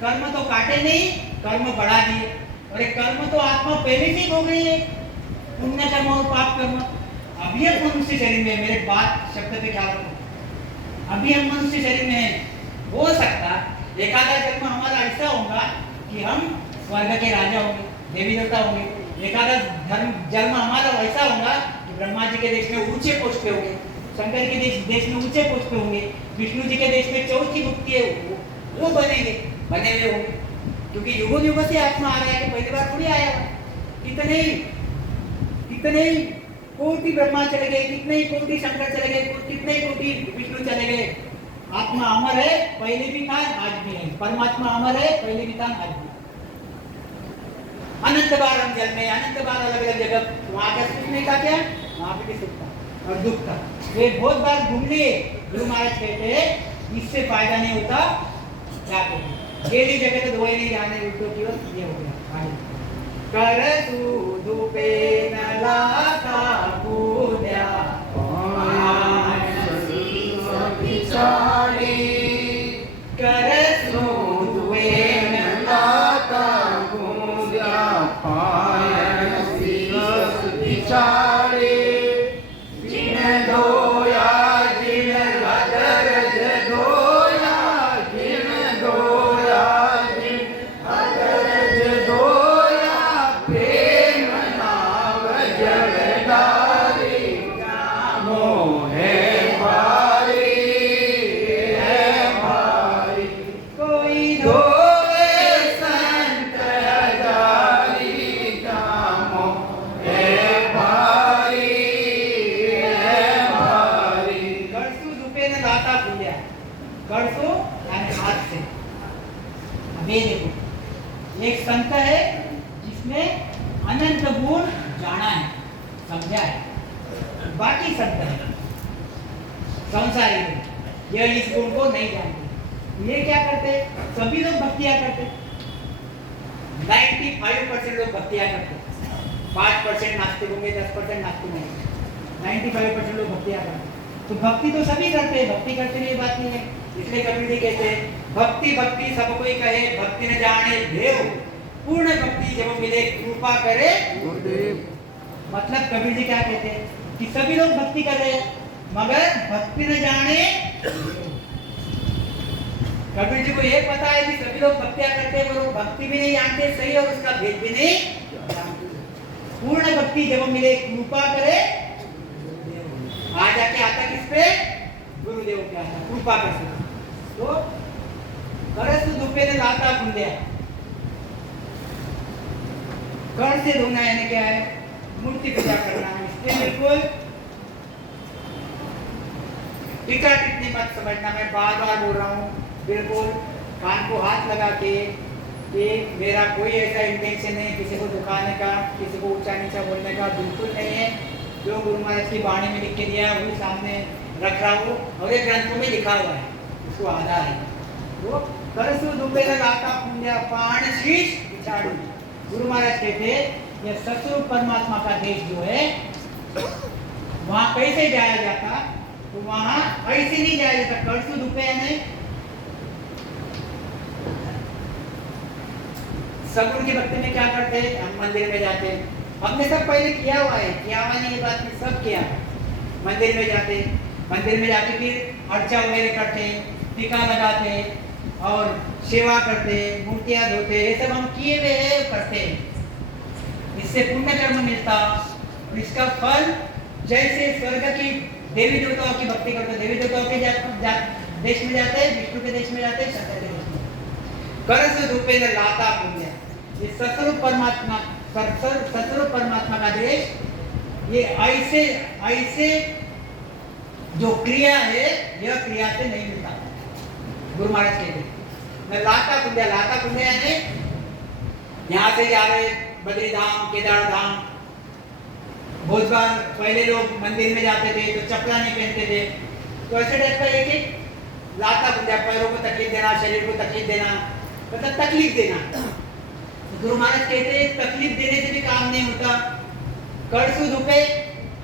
कर्म तो काटे नहीं, कर्म बढ़ा दिए। और एक कर्म तो आत्मा पहले से हो गई है, पुण्य कर्म और पाप कर्म। अभी हम मनुष्य शरीर में, मेरे बात शब्द पे ख्याल रखो, अभी हम मनुष्य शरीर में हैं। हो सकता एकादा जन्म हमारा ऐसा होगा कि हम स्वर्ग के राजा होंगे, देवी देवता होंगे। एकादा जन्म हमारा वैसा होगा कि ब्रह्मा जी के देश में ऊंचे पोस्ट पे होंगे, शंकर के देश में ऊंचे पोस्ट पे होंगे, विष्णु जी के देश में चौथी मुक्ति है वो बनेंगे, बने हुए होंगे। क्योंकि युगों युगों से आत्मा आ रहा है, पहली बार थोड़ी आया हुआ। कितने कोटि ब्रह्मा चले गए, कितने ही कोटि शंकर चले गए, कितने ही कोटि विष्णु चले गए। आत्मा अमर है, पहले भी था आज भी है। परमात्मा अमर है, पहले भी था आज भी। अनंत बार हम जल में, अनंत बार अलग अलग जगह, वहां का सुख नहीं था क्या, वहां पे भी सुख था और दुख था। ये बहुत बार घूम लिए। गुरु महाराज कहते हैं इससे फायदा नहीं होता, क्या करें, गेली जगह तो धोए नहीं जाने, उल्टो की ओर ये हो गया। कर दूध पे न लाता पूजा पिछाड़ी, कर दूध पे न लाता पूजा पायन सीस पिछाड़ी, जिन धोया जिन अदरज धोया, जिन धोया जिन अदरज धोया, प्रेम नाव जल डारी, मोहे भारी है भारी, कोई धोए संत हजारी, मोहे भारी है भारी। करसु दुपे ने लाता पूजा, करसु यानी हाथ से। अब ये देखो, एक संत है जिसने अनंत गुण जाना है, समझा है। बाकी संत है संसारी लोग, ये इस गुण को नहीं जानते। ये क्या करते, सभी लोग भक्तियां करते, 95% लोग भक्तियां करते, 5% नास्तिक होंगे, 10% नास्तिक नहीं, 95% लोग भक्तियां करते। तो भक्ति तो सभी करते हैं, भक्ति करते नहीं बात नहीं है। इसलिए कबीर जी कहते हैं भक्ति भक्ति सब कोई कहे, भक्ति न जाने देव, पूर्ण भक्ति जब मिले कृपा करे गुरुदेव। मतलब कबीर जी क्या कहते हैं कि सभी लोग भक्ति कर रहे हैं मगर भक्ति न जाने। कबीर जी को ये पता है कि सभी लोग भक्तियां करते हैं, वो भक्ति भी नहीं जानते सही और उसका भेद भी नहीं जानते। पूर्ण भक्ति जब मिले कृपा करे, आ जाके आता किस पे, गुरुदेव के आता, कृपा कर। तो करसु दुपे ने लाता बुंदिया, कर से धोना यानी क्या है, मूर्ति पूजा करना है। इसके बिल्कुल टीका टिप्पणी मत समझना, मैं बार बार बोल रहा हूँ। बिल्कुल कान को हाथ लगा के कि मेरा कोई ऐसा इंटेंशन नहीं किसी को दुखाने का, किसी को ऊंचा नीचा बोलने का, बिल्कुल नहीं है। जो गुरु महाराज की वाणी में लिख के दिया वो सामने रख रहा हूँ और ये ग्रंथों में लिखा हुआ है, उसको आधार है। तो करसु दुबे का लाता पुण्य पाण शीश पिछाड़ू। गुरु महाराज कहते ये सतरूप परमात्मा का देश जो है वहां कैसे जाया जाता, तो वहां ऐसे नहीं जाया जाता। करसु दुपे यानी सगुण के भक्ति में क्या करते हैं, हम मंदिर में जाते हैं, हमने सब पहले किया हुआ है, किया हुआ नहीं ये बात नहीं, सब किया। मंदिर में जाते, मंदिर में जाके फिर अर्चा वगैरह करते हैं, टीका लगाते हैं और सेवा करते हैं, मूर्तियां धोते हैं, ये सब हम किए हुए हैं, करते हैं। इससे पुण्य कर्म मिलता और इसका फल जैसे स्वर्ग की देवी देवताओं की भक्ति करते, देवी देवताओं के देश में जाते हैं, विष्णु के देश में जाते हैं, शंकर के देश में। करसु दुपे ने लाता पुण्य, ये सतरूप परमात्मा का देश, ये ऐसे ऐसे जो क्रिया है यह क्रिया से नहीं मिलता। गुरु महाराज कहते मैं लाता पुण्य यानी यहाँ से जा रहे बद्री धाम, केदार धाम। बहुत बार पहले लोग मंदिर में जाते थे तो चप्पला नहीं पहनते थे, तो ऐसे टाइप का एक लाता पुण्य, पैरों को तकलीफ देना, शरीर को तकलीफ देना, मतलब तकलीफ देना। गुरु महाराज कहते हैं तकलीफ देने से भी काम नहीं होता, करसु धुपे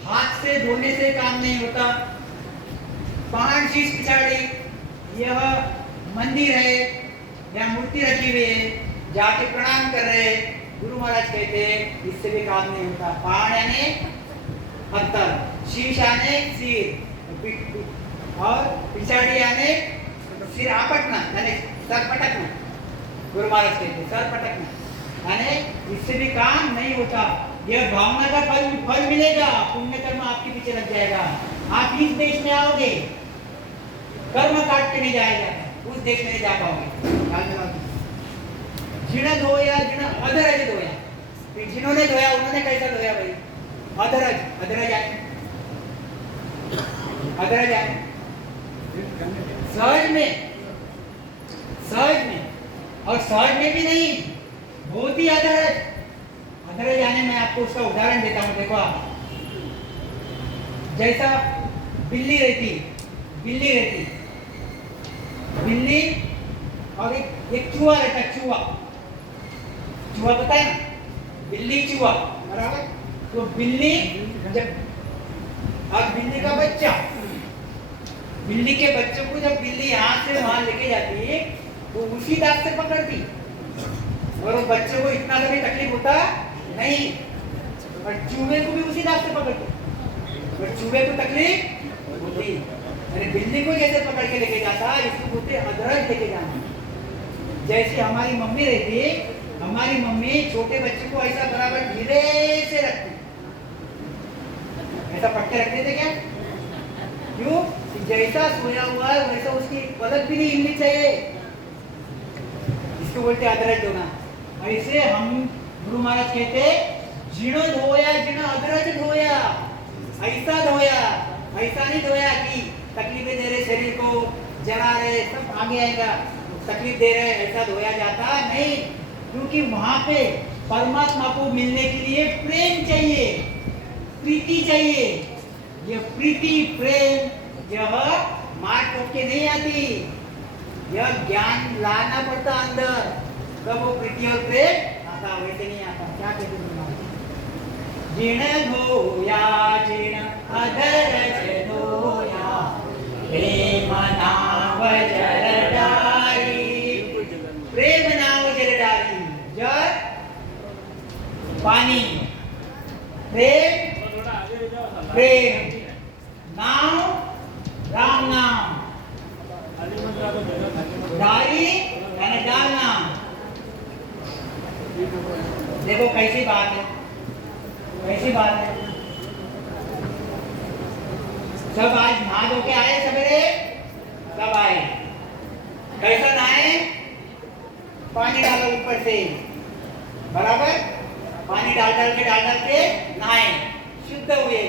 हाथ से धोने से काम नहीं होता। पाण शीश पिछाड़ी, यह मंदिर है, यहाँ मूर्ति रखी हुई है, जाके प्रणाम कर रहे हैं। गुरु महाराज कहते हैं इससे भी काम नहीं होता। पहाड़ यानी पत्थर, शीश यानी सिर, और पिछाड़ी यानी सिर आपटना यानी सर पटकना। गुरु महाराज कहते हैं सर पटकना यानी इससे भी काम नहीं होता। यह भावना का फल मिलेगा, पुण्य कर्म आपके पीछे लग जाएगा। आप इस देश में आओगे, कर्म काट के नहीं जाएगा, उस देश में नहीं जा पाओगे। जिन्हें धोया जिन्हें अधरज धोया, जिन्होंने धोया उन्होंने कैसा धोया भाई? अधरज, अधरज आए, अधरज आए सहज में, सहज में, और सहज में भी नहीं, बहुत ही अधरज। अधरज आने में आपको उसका उदाहरण देता हूं। देखो आप, जैसा बिल्ली रहती, बिल्ली रहती, बिल्ली और एक चूहा रहता है, चूहा, चूहा पता है ना, बिल्ली चूहा बराबर। तो बिल्ली जब, अब बिल्ली का बच्चा, बिल्ली के बच्चों को जब बिल्ली यहाँ से वहां लेके जाती है तो उसी दांत से पकड़ती, और उस बच्चे को इतना कभी तकलीफ होता नहीं, और चूहे को भी उसी दांत से पकड़ती, और चूहे को तकलीफ होती। अरे बिल्ली को जैसे पकड़ के लेके जाता, इसको बोलते अधरज लेके जाना। जैसे हमारी मम्मी रहती है, हमारी मम्मी छोटे बच्चे को ऐसा बराबर धीरे से रखती, ऐसा पकड़ रखते थे क्या? क्यों? जैसा सोया हुआ है वैसा उसकी पलक भी नहीं हिलनी चाहिए, इसको बोलते अधरज धोना। ऐसे हम गुरु महाराज कहते जिनो धोया जिनो अधरज धोया, ऐसा धोया, ऐसा नहीं धोया कि तकलीफें दे रहे शरीर को, जला रहे, सब आगे आएगा, तकलीफ दे रहे, ऐसा धोया जाता नहीं। क्योंकि वहां पे परमात्मा को मिलने के लिए प्रेम चाहिए, प्रीति चाहिए। यह प्रीति प्रेम यह मार ठोक के नहीं आती, यह ज्ञान लाना पड़ता अंदर, तब वो प्रीति और प्रेम आता, वैसे नहीं आता। क्या कहते हैं? जिण धोया जिण अधरज धोया, प्रेम नाव जल डारी, प्रेम नाव जल डारी, जल पानी, प्रेम प्रेम, नाव राम नाम, डारी यानी डालना। देखो कैसी बात है, कैसी बात है। सब आज नहा धो के आए सवेरे, सब आए, कैसा नहाए? पानी डालो ऊपर से, बराबर, पानी डाल डाल के नहाए, शुद्ध हुए,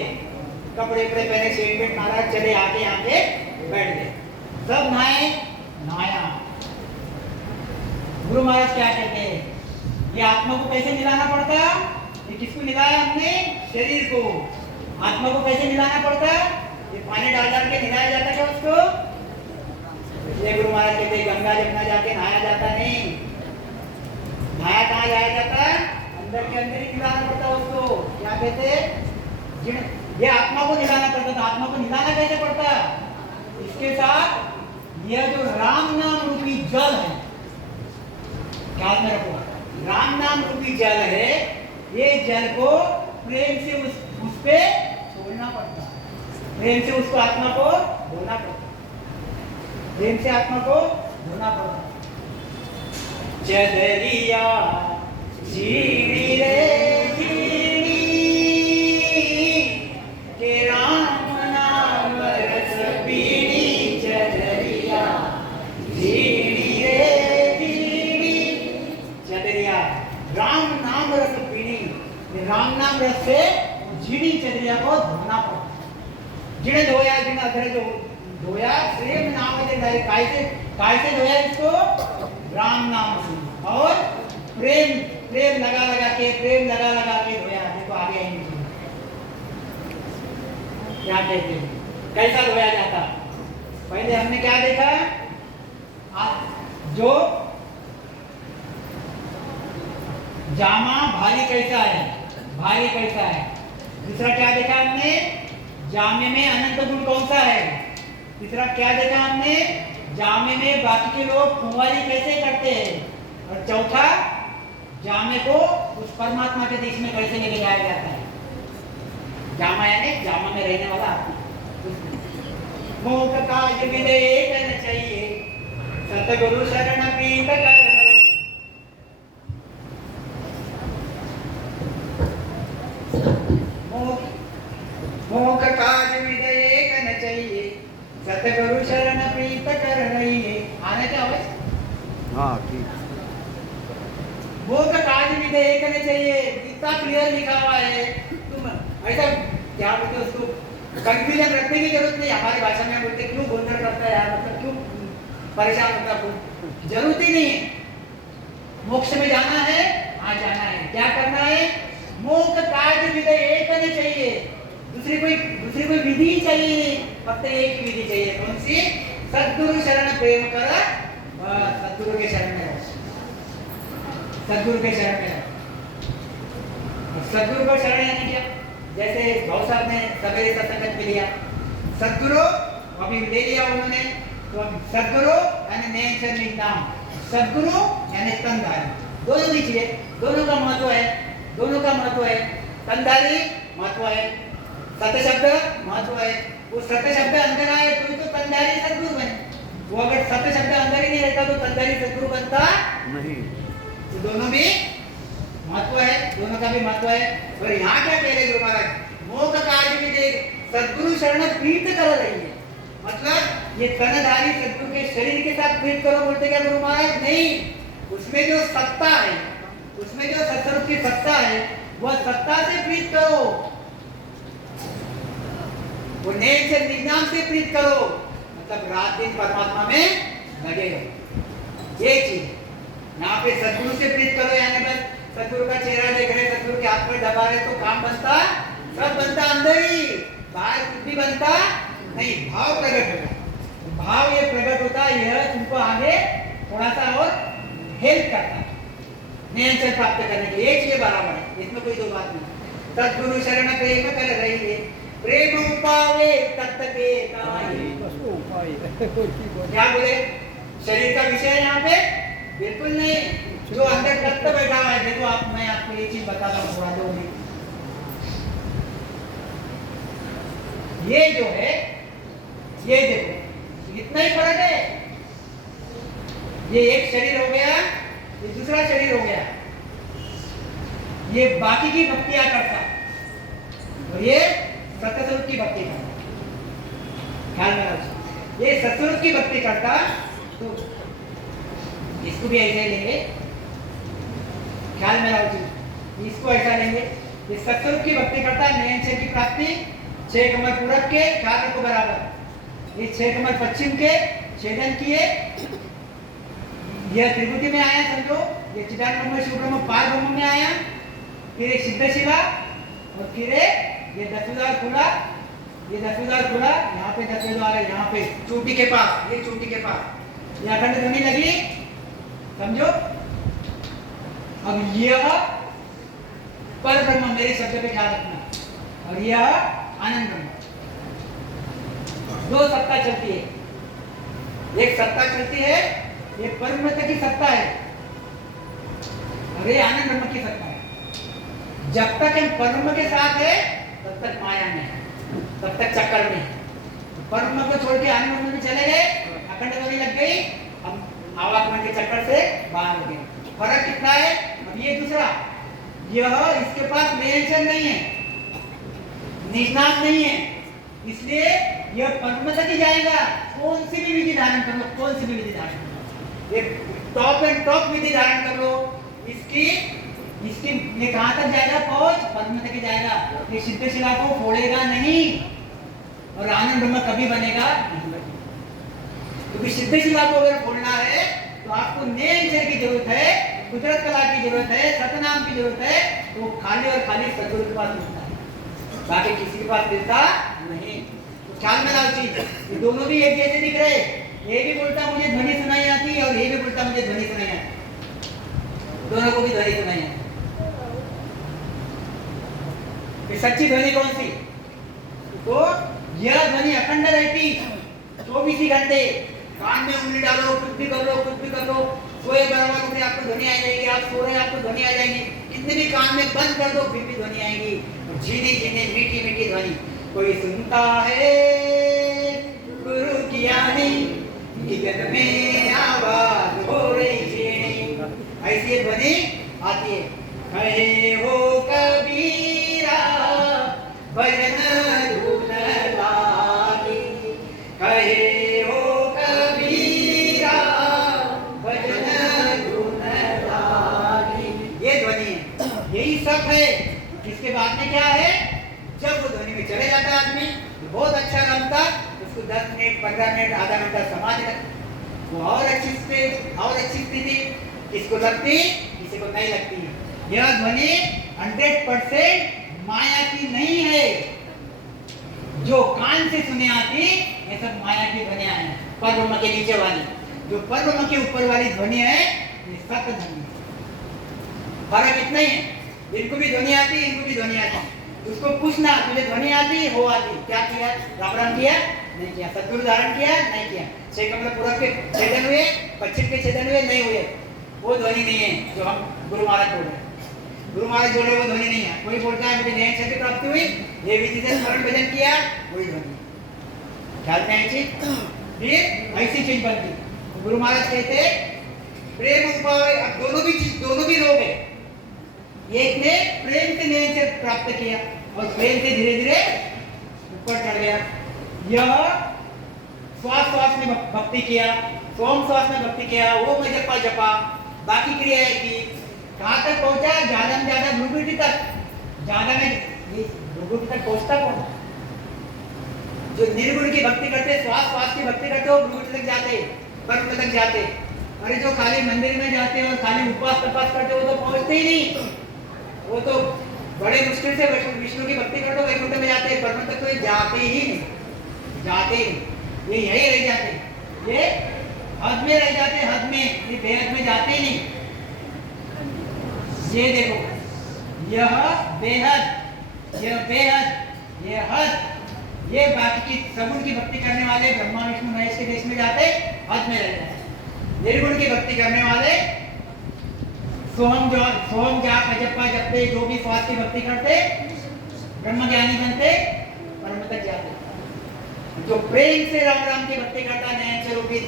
कपड़े पहने, शेड पेट मारा, चले आके यहाँ पे बैठ गए, सब नहाए, नहाया। गुरु महाराज क्या कहते हैं? ये आत्मा को कैसे मिलाना पड़ता? ये किसको मिलाया हमने? शरीर को। आत्मा को कैसे मिलाना पड़ता? ये पानी डाल डाल के मिलाया जाता क्या उसको? इसलिए गुरु महाराज कहते हैं गंगा जमुना जाके नहाया जाता नहीं, नहाया कहाँ जाया जाता? अंदर के अंदर ही मिलाना पड़ता उसको। क्या कहते हैं? ये आत्मा को निलाना पड़ता था। आत्मा को निलाना कैसे पड़ता? इसके साथ यह जो राम नाम रूपी जल है, क्या में रखो, राम नाम रूपी जल है, ये जल को प्रेम से उस पे छोड़ना पड़ता, प्रेम से उसको आत्मा को धोना पड़ता, प्रेम से आत्मा को धोना पड़ता। चदरिया जीवी रे राम नाम रस से झीड़ी चदरिया को धोना पड़ता। जिन्हें धोया जिन्हें अधरज धोया, प्रेम नाम से काय से धोया इसको? राम नाम से, और प्रेम लगा लगा के धोया। देखो आगे आएंगे क्या कहते हैं, कैसा धोया जाता। पहले हमने क्या देखा? जो जामा भारी कैसा है, भारी कैसा है। दूसरा क्या देखा हमने? जामे में अनंत गुण कौन सा है। तीसरा क्या देखा हमने? जामे में बाकी के लोग कुंवारी कैसे करते हैं, और चौथा जामे को उस परमात्मा के देश में कैसे लेके जाया जाता है। जामा यानी जामा में रहने वाला आत्मा। मोक्ष काज विधेय करना चाहिए, सतगुरु शरण प्रीत कर। मोक्ष काज विधेय करना चाहिए, सतगुरु शरण प्रीत कर रही है। आने क्या आवाज? हाँ ठीक। मोक्ष काज विधेय करना चाहिए, इतना क्लियर लिखा हुआ है। तुम ऐसा क्या बोलते उसको कंफ्यूजन रखने की जरूरत नहीं। हमारी भाषा में बोलते क्यों गोंधल करता है यार, मतलब क्यों परेशान होता है, जरूरत ही नहीं है। मोक्ष में जाना है, हाँ जाना है, क्या करना है? मोक्ष कार्य विधेय करनी चाहिए, दूसरी कोई विधि चाहिए नहीं, फक्त एक विधि चाहिए। कौन सी? सद्गुरु शरण प्रेम कर, सद्गुरु के शरण में रहो, सद्गुरु के शरण में रहो। सद्गुरु को शरण यानी क्या? जैसे भाव साहब ने सवेरे सत्संग में लिया सद्गुरु, अभी ले लिया उन्होंने, तो सद्गुरु यानी नेचर नाम, सद्गुरु यानी तनधारी, दोनों दीजिए, दोनों का महत्व है, दोनों का महत्व है। तनधारी महत्व है, सत्य शब्द महत्व है। वो सत्य शब्द अंदर आए तो तनधारी सद्गुरु बने। वो अगर सत्य शब्द अंदर ही नहीं रहता तो तनधारी सद्गुरु बनता नहीं। तो दोनों भी महत्व है, दोनों का भी महत्व है। और यहाँ क्या कह रहे गुरु महाराज? मोक्ष कार्य में देख सद्गुरु शरण प्रीत कर रही है, मतलब ये तनधारी सद्गुरु के शरीर के साथ प्रीत करो बोलते क्या गुरु महाराज? नहीं, उसमें जो सत्ता है, उसमें जो सत्स्वरूप की सत्ता है, वह सत्ता से प्रीत करो, वो नेचर विज्ञान से प्रीत करो, मतलब रात दिन परमात्मा में लगे रहो। ये चीज यहाँ पे सद्गुरु से प्रीत करो, यानी बस सद्गुरु का चेहरा देख रहे, सद्गुरु के हाथ में दबा रहे तो काम बनता, सब बनता अंदर ही, बाहर कुछ भी बनता नहीं। भाव प्रकट होता, भाव ये प्रकट होता, यह तुमको आगे थोड़ा सा और हेल्प करता नियंत्रण प्राप्त करने के लिए। एक ये बराबर है, इसमें कोई दो बात नहीं। सद्गुरु शरण प्रेम कर रही है, प्रेम पावे तत्त के ताई। क्या बोले? शरीर का विषय है यहाँ पे? बिल्कुल नहीं, जो अंदर तत्त बैठा हुआ है। देखो आप, मैं आपको ये चीज बताता हूँ थोड़ा दो मिनट। ये जो है, ये देखो इतना ही फर्क है। ये एक शरीर हो गया, ये दूसरा शरीर हो गया, ये बाकी की भक्तियां करता और ये सतस्वरूप की भक्ति करता। ख्याल में रखो, ये सतस्वरूप की भक्ति करता तो इसको भी ऐसे लेंगे, ख्याल में रखो, इसको ऐसा लेंगे। ये सतस्वरूप की भक्ति करता, नयन की प्राप्ति, 6 कमर पूरब के, ख्याल रखो बराबर। ये 6 कमर पश्चिम के छेदन किए, यह त्रिभुति में आया समझो, ये चिदानंद शिवब्रह्म पार ब्रह्म में आया, फिर एक सिद्धशिला, और फिर ये 10,000 खुला, ये 10,000 खुला, यहाँ पे 10,000 है, यहाँ पे चोटी के पास, ये चोटी के पास, ये अखंड ध्वनि लगी, समझो। अब यह पर ब्रह्म, मेरे शब्द पे ख्याल रखना, और यह आनंद ब्रह्म, दो सत्ता चलती है। एक सत्ता चलती है, ये परम की सत्ता है, और ये आनंद ब्रह्म की सत्ता है। जब तक हम परम के साथ है तब तक माया में है, तब तक चक्कर में है। परम को छोड़ के आनंद ब्रह्म में चले गए, अखंड ध्वनि लग गई, हम आवागमन के चक्कर से बाहर हो गए। फर्क कितना है? अब ये दूसरा, यह इसके पास नियंत्रण नहीं है, निष्णात नहीं है, इसलिए यह परम तक ही जाएगा। कौन सी भी विधि धारण कर लो, कौन सी भी विधि धारण कर लो, ये टॉप एंड टॉप विधि धारण कर लो, इसकी ये कहां तक जाएगा? पहुंच परम तक ही जाएगा। ये सिद्धशिला को फोड़ेगा नहीं, और आनंद ब्रह्म कभी बनेगा नहीं, क्योंकि सिद्धशिला को अगर फोड़ना है तो आपको नेचर की जरूरत है, कुदरत कला की जरूरत है, सतनाम की जरूरत है। तो वो खाली और खाली सद्गुरु के पास मिलता है, बाकी किसी के पास मिलता नहीं। तो ख्याल में लाओ चीज, ये दोनों भी एक जैसे दिख रहे। ये भी बोलता मुझे ध्वनि सुनाई आती, और ये भी बोलता मुझे ध्वनि सुनाई आती, दोनों को भी ध्वनि सुनाई आती। ये सच्ची ध्वनि कौन सी? तो यह ध्वनि अखंड रहती 24 घंटे, कान में उंगली डालो, कुछ भी कर लो, कुछ भी कर लो, सोए बराबर उठे आपको ध्वनि आ जाएगी, आप सो रहे हैं आपको ध्वनि आ जाएगी, कितने भी कान में बंद कर दो फिर भी ध्वनि आएगी। झीनी झीनी मीठी मीठी ध्वनि। कोई सुनता है गुरु की आनी, गगन में आवाज हो रही झीनी, ऐसी ध्वनि आती है। कहे हो कबीरा भजन धुन लागी, कहे हो कबीरा भजन धुन लागी, ये ध्वनि है, यही सब है। इसके बाद में क्या है, जब वो ध्वनि में चले जाता है आदमी तो बहुत अच्छा रमता, उसको 10 मिनट 15 मिनट आधा घंटा समाधि लगती, वो और अच्छी स्थिति किसको लगती, किसी को नहीं लगती। यह ध्वनि 100% माया की नहीं है। जो कान से सुने आती ये सब माया की ध्वनियां हैं, परब्रह्म के नीचे वाली। जो परब्रह्म के ऊपर वाली ध्वनि है ये सत्य ध्वनि है। फर्क इतना ही है, इनको भी ध्वनि आती, इनको भी ध्वनि आती। उसको पूछना तुझे ध्वनि आती हो आती, क्या किया, राम राम किया नहीं किया, सतगुरु धारण किया नहीं किया, छह कमल पूरब के छेदन हुए, पश्चिम के छेदन हुए नहीं हुए, वो ध्वनि नहीं है जो हम गुरु महाराज बोल रहे हैं। गुरु महाराज बोल रहे वो ध्वनि नहीं है। कोई बोलता है मुझे नए अक्षर की प्राप्ति हुई, ये विधि से स्मरण भजन किया, वही ध्वनि। ख्याल में आई चीज, फिर ऐसी चीज बनती। गुरु महाराज कहते प्रेम उपाय, अब दोनों भी लोग हैं। एक ने प्रेम से नए अक्षर प्राप्त किया और प्रेम से धीरे धीरे ऊपर चढ़ गया। यह श्वास में भक्ति किया, सोम श्वास में भक्ति किया, वो में जपा जपा, बाकी क्रियाएं की, कहाँ तक पहुंचा, ज्यादा में ज्यादा भ्रुकुटी तक, ज्यादा में भ्रुकुटी तक पहुंचता कौन, जो निर्गुण की भक्ति करते, श्वास की भक्ति करते, वो भ्रुकुटी तक जाते, परम तक जाते। अरे जो खाली मंदिर में जाते और खाली उपवास तपास करते वो तो पहुंचते ही नहीं, वो तो बड़े मुश्किल से विष्णु की भक्ति करते वैकुंठ में जाते, परम तक तो ये जाते ही नहीं, ये यही रह जाते, ये हद में रह जाते, हद में, ये बेहद में जाते ही नहीं। ये देखो, यह बेहद, ये हद, ये बाकी की सगुण की भक्ति करने वाले ब्रह्मा विष्णु महेश के देश में जाते, हद में रह जाते। निर्गुण की भक्ति करने वाले सोहम जाप जपा जपते, जो भी श्वास की भक्ति करते, ब्रह्म ज्ञानी बनते, परम तक जाते। जो प्रेम से राम राम की भक्ति करता है नयन स्वरूपित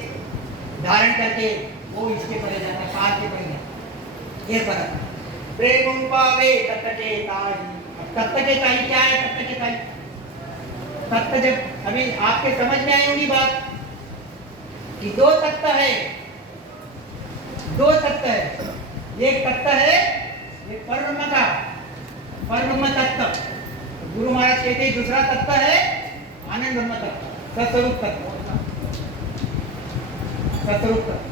धारण करके, वो इसके परे जाता है, पार के परे जाता। ये फर्क। प्रेम पावे तत्व के ताई। तत्व के ताई क्या है? तत्व के ताई, तत्व जब अभी आपके समझ में आई होगी बात कि दो तत्व है, एक तत्व है ये परब्रह्म का, परब्रह्म तत्व। गुरु महाराज कहते हैं दूसरा तत्व है आनंद ब्रह्म तत्व, सत्स्वरूप तत्व, सत्स्वरूप तत्व।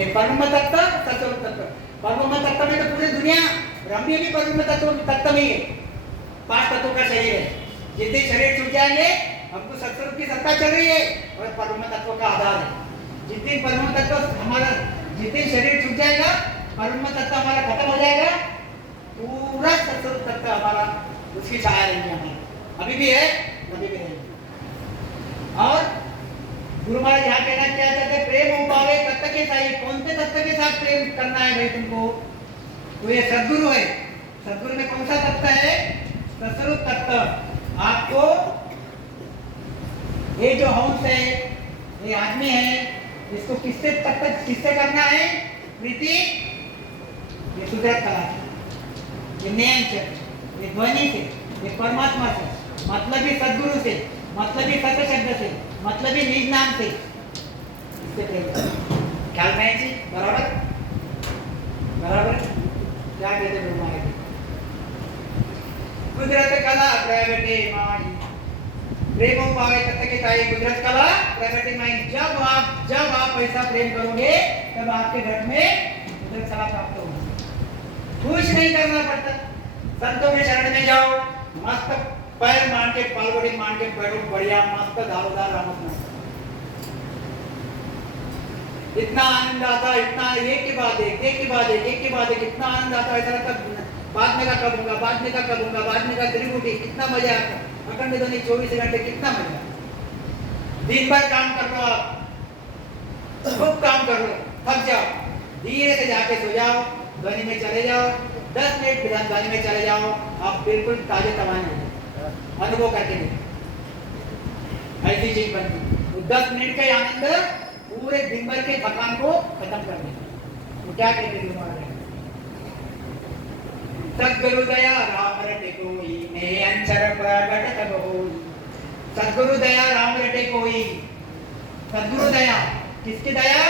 ये परब्रह्म तत्व, सत्स्वरूप तत्व। परब्रह्म तत्व में तो पूरी दुनिया, ब्रह्म भी परब्रह्म तत्व में ही है, 5 तत्वों का शरीर है। जिस दिन शरीर छूट जाएंगे हमको सत्स्वरूप की सत्ता चल रही है और परब्रह्म तत्व का आधार है। जिस दिन परब्रह्म तत्व हमारा, जिस दिन शरीर छूट जाएगा, परब्रह्म तत्व हमारा खत्म हो जाएगा, पूरा सत्स्वरूप तत्व हमारा, उसकी छाया रहेगी हमारी, अभी भी है, अभी भी रहेगी। और गुरु महाराज यहाँ कहना क्या चाहते हैं, प्रेम उपावे तत्व के साथ। कौन से तत्व के साथ प्रेम करना है भाई तुमको? तो ये सद्गुरु है। सद्गुरु में कौन सा तत्व है? सत्स्वरूप तत्व। आपको ये जो हंस है, ये आदमी है, इसको किससे करना है? प्रीति, ये सुदृढ़ कला से, ये नयन से, ये ध्वनि से, ये परमात्मा से, मतलब ही सद्गुरु से, मतलब ही सत्य शब्द से, मतलब ही निज नाम से, इससे प्रेम। ख्याल में जी? बराबर क्या कहते गुरु महाराज? कुदरत कला प्रगटे माई, प्रेम पावे तत्व के ताई, कुदरत कला प्रगटे माई। जब आप ऐसा प्रेम करोगे तब आपके घर में कुदरत कला प्राप्त होगी। कुछ नहीं करना पड़ता, संतों के शरण में जाओ, मस्त पैर मान के, पालवड़ी मान के बैठो, बढ़िया मस्त दारोदार रामस्मरण। इतना आनंद आता, इतना एक के बाद एक, इतना आनंद आता, ऐसा लगता बाद में का करूंगा, बाद में का त्रिपुटी, कितना मजा आता। अखंड ध्वनि 24 घंटे, कितना मजा। दिन भर काम कर लो आप, खूब काम कर लो, थक जाओ, धीरे से जाके सो जाओ, ध्वनि में चले जाओ, 10 मिनट विधान ध्वनि में चले जाओ, आप बिल्कुल ताजे तवाने हो जाओ, अनुभव करके देखो, ऐसी चीज बनती। तो 10 मिनट का आनंद पूरे दिन भर के थकान को खत्म कर देगा। तो क्या कहते हैं तुम्हारे सद्गुरु दया राम रटे कोई, ने अंचर प्रगट तब होई। सद्गुरु दया राम रटे कोई, सद्गुरु दया किसकी दया?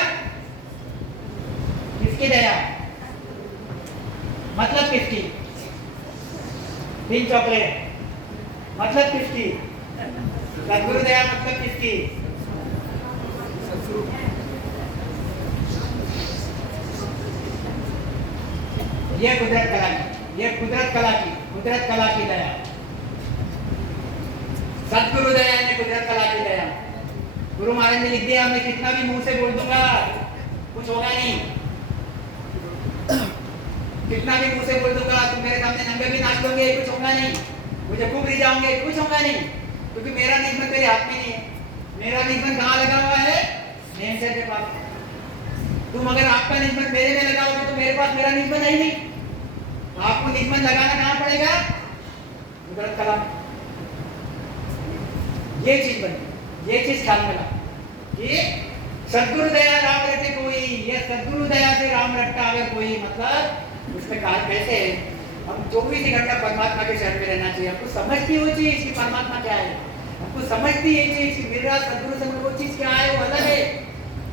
किसकी दया मतलब किसकी? 3 चॉकलेट मतलब किसकी? सद्गुरु दया मतलब किसकी? ये कुदरत कला की, ये कुदरत कला की दया, सद्गुरु दया ने कुदरत कला की दया। गुरु महाराज ने लिख दिया, मैं कितना भी मुंह से बोल दूंगा कुछ होगा नहीं, कितना भी मुंह से बोल दूंगा, तुम मेरे सामने नंगे भी नाच लोगे कुछ होगा नहीं, मुझे खूब रिझाओगे कुछ होगा नहीं, क्योंकि मेरा निगमन मेरे हाथ में नहीं है। मेरा निगमन कहाँ लगा हुआ है? नेम सेट के पास। तुम अगर आपका निगमन मेरे में लगाओगे तो मेरे पास मेरा निगमन है ही नहीं, तो आपको निगमन लगाना कहाँ पड़ेगा? कुदरत कला। ये चीज बनी, ये चीज ख्याल में ला कि सद्गुरु दया राम रटे कोई, ये सद्गुरु दया से राम रटता अगर कोई, मतलब उसमें कहा कैसे है, हम 24 घंटा परमात्मा के शरण में रहना चाहिए। हमको समझती वो चीज कि परमात्मा क्या है, हमको समझती ये चीज कि मेरा सद्गुरु से वो चीज क्या है, वो अलग है,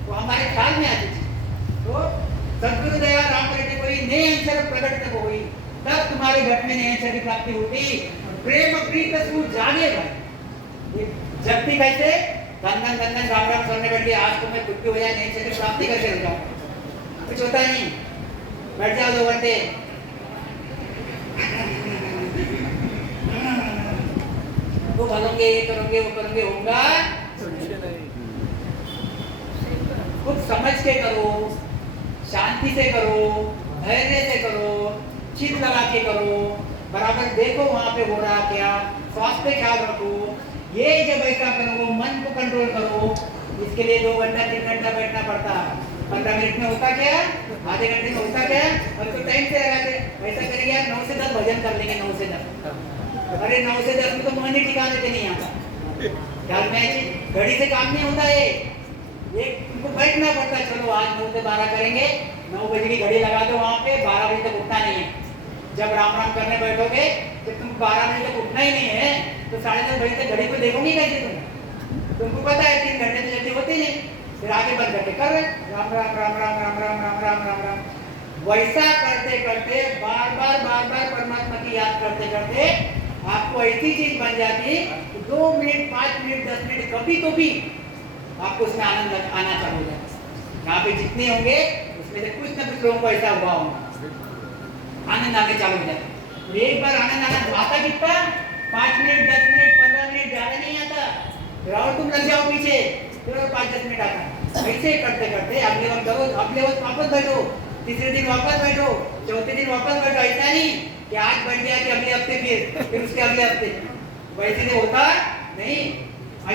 वो हमारे ख्याल में आती थी। तो सद्गुरु दया राम रटे कोई, ने अंचर प्रकट तब होई, तब तुम्हारे घट में नए अंचर की प्राप्ति होती, प्रेम प्रीत सु जागे भाई। जगती कैसे? धन राम राम करने बैठ के आज तो मैं दुखी हो जाए, नए अंचर की प्राप्ति करके हो जाऊं, कुछ होता नहीं, बैठ जाओ 2 घंटे, वो भलोगे ये करोगे वो करोगे, होगा कुछ समझ के करो, शांति से करो, धैर्य से करो, चित लगा के करो, बराबर देखो वहां पे हो रहा क्या, स्वास्थ्य ख्याल रखो। ये जब ऐसा करो, मन को कंट्रोल करो, इसके लिए 2 घंटा 3 घंटा बैठना पड़ता है, 15 मिनट में होता क्या, आधे घंटे में होता क्या, और तो टाइम से लगाते ऐसा करेंगे यार 9 से 10 भजन कर लेंगे, 9 से 10। अरे 9 से 10 में तो मन ही ठिकाने पे नहीं आता, ख्याल में घड़ी से काम नहीं होता है, एक तुमको बैठना पड़ता है। चलो आज 9 से 12 करेंगे, 9 बजे की घड़ी लगा दो वहां पे, 12 बजे तक उठना नहीं है। जब राम राम करने बैठोगे, जब तुम 12 बजे तक उठना ही नहीं है तो 10:30 बजे तक घड़ी को देखोगे कैसे? तुमको पता है 3 घंटे तो जल्दी होते नहीं, फिर आगे बंद करके कर रहे राम राम राम राम राम राम राम राम राम राम। वैसा करते करते बार बार परमात्मा की याद करते करते आपको ऐसी चीज बन जाती कि 2 मिनट 5 मिनट 10 मिनट कभी तो भी आपको उसमें आनंद आना चालू हो जाएगा। यहाँ पे जितने होंगे उसमें से कुछ न कुछ लोगों को ऐसा हुआ होगा, आनंद आने चालू हो जाएगा। एक बार आनंद आना आता कितना, 5 मिनट 10 मिनट 15 मिनट ज्यादा नहीं आता, फिर और तुम लग जाओ पीछे, फिर और 5-10 मिनट आता। ऐसे करते करते अगले वक्त वापस बैठो, तीसरे दिन वापस बैठो, चौथे दिन वापस बैठो। ऐसा नहीं कि आज बैठ गया कि अगले हफ्ते फिर उसके अगले हफ्ते, वैसे तो होता नहीं।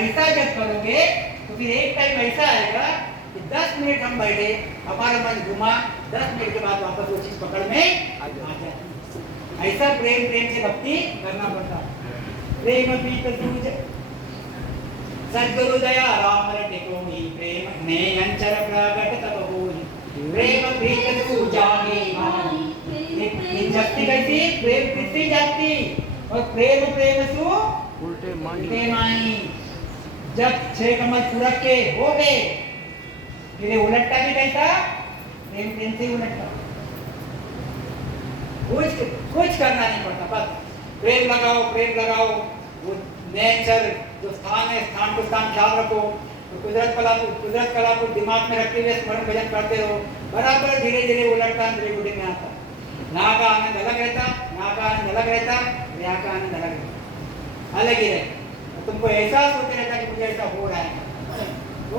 ऐसा जब करोगे तो फिर एक टाइम ऐसा आएगा कि 10 मिनट हम बैठे, हमारा मन घुमा, 10 मिनट के बाद वापस वो चीज पकड़ में आ जाती। ऐसा प्रेम से भक्ति करना पड़ता है। प्रेम प्रीत सूझ सद्गुरु दया राम रटे कोई, प्रेम ने अंचर प्रगट तब होई, प्रेम प्रीत सूझ जागे भाई। शक्ति कैसी? प्रेम प्रीति जाती, और प्रेम सु उल्टे माई। जब 6 कमल सूरज के हो गए, फिर ये उलटता भी कैसा? प्रेम से उलटता, कुछ करना नहीं पड़ता, बस प्रेम लगाओ। वो नेचर जो स्थान है, स्थान को स्थान ख्याल रखो, तो कुदरत कला को दिमाग में रखते हुए स्मरण भजन करते रहो, बराबर धीरे धीरे उलटता त्रिगुटी में आता। यहाँ का आनंद अलग रहता, यहाँ का आनंद अलग रहता, यहाँ का आनंद अलग रहता, अलग ही रहता। तुमको एहसास होते रहता कि मुझे ऐसा हो रहा है। तो